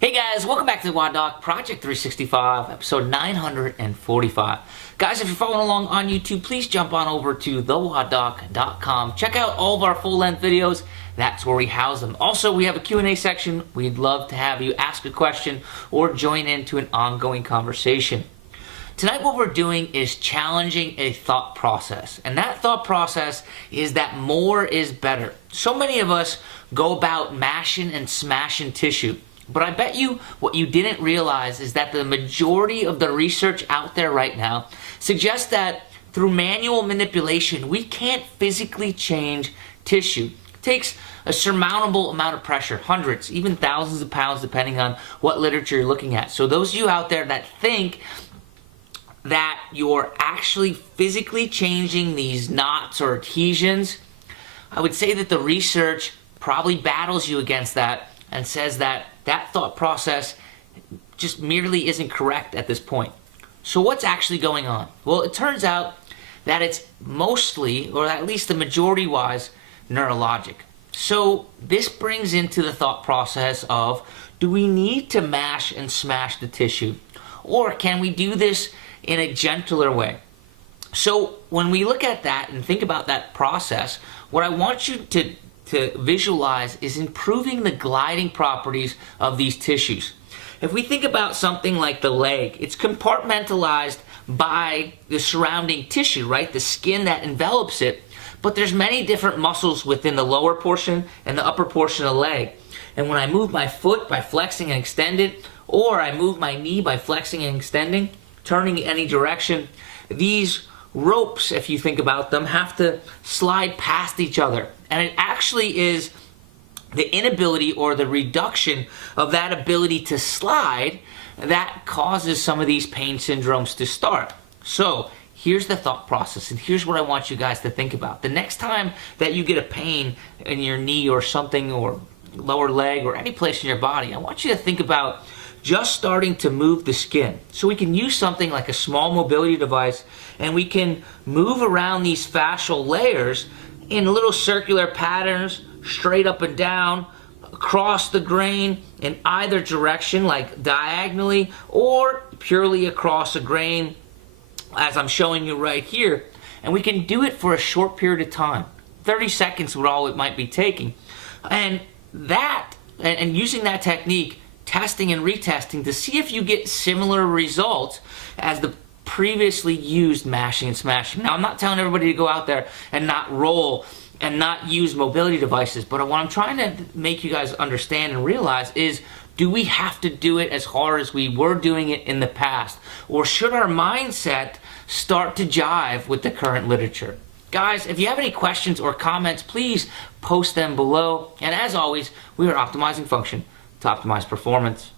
Hey guys, welcome back to the WODdoc Project 365, episode 945. Guys, if you're following along on YouTube, please jump on over to WODdoc.com. Check out all of our full-length videos. That's where we house them. Also, we have a Q&A section. We'd love to have you ask a question or join into an ongoing conversation. Tonight what we're doing is challenging a thought process. And that thought process is that more is better. So many of us go about mashing and smashing tissue. But I bet you what you didn't realize is that the majority of the research out there right now suggests that through manual manipulation, we can't physically change tissue. It takes a surmountable amount of pressure, hundreds, even thousands of pounds, depending on what literature you're looking at. So those of you out there that think that you're actually physically changing these knots or adhesions, I would say that the research probably battles you against that and says that that thought process just merely isn't correct at this point. So what's actually going on? Well, it turns out that it's mostly, or at least the majority-wise, neurologic. So this brings into the thought process of, do we need to mash and smash the tissue? Or can we do this in a gentler way? So when we look at that and think about that process, what I want you to visualize is improving the gliding properties of these tissues. If we think about something like the leg, it's compartmentalized by the surrounding tissue, right? The skin that envelops it, but there's many different muscles within the lower portion and the upper portion of the leg. And when I move my foot by flexing and extending, or I move my knee by flexing and extending, turning in any direction, these ropes, if you think about them, have to slide past each other. And it actually is the inability or the reduction of that ability to slide that causes some of these pain syndromes to start. So here's the thought process, and here's what I want you guys to think about. The next time that you get a pain in your knee or something, or lower leg, or any place in your body, I want you to think about just starting to move the skin. So we can use something like a small mobility device, and we can move around these fascial layers in little circular patterns, straight up and down, across the grain, in either direction, like diagonally, or purely across a grain, as I'm showing you right here. And we can do it for a short period of time. 30 seconds would all it might be taking. And using that technique, testing and retesting to see if you get similar results as the previously used mashing and smashing. Now, I'm not telling everybody to go out there and not roll and not use mobility devices, but what I'm trying to make you guys understand and realize is, do we have to do it as hard as we were doing it in the past? Or should our mindset start to jive with the current literature? Guys, if you have any questions or comments, please post them below. And as always, we are optimizing function to optimize performance.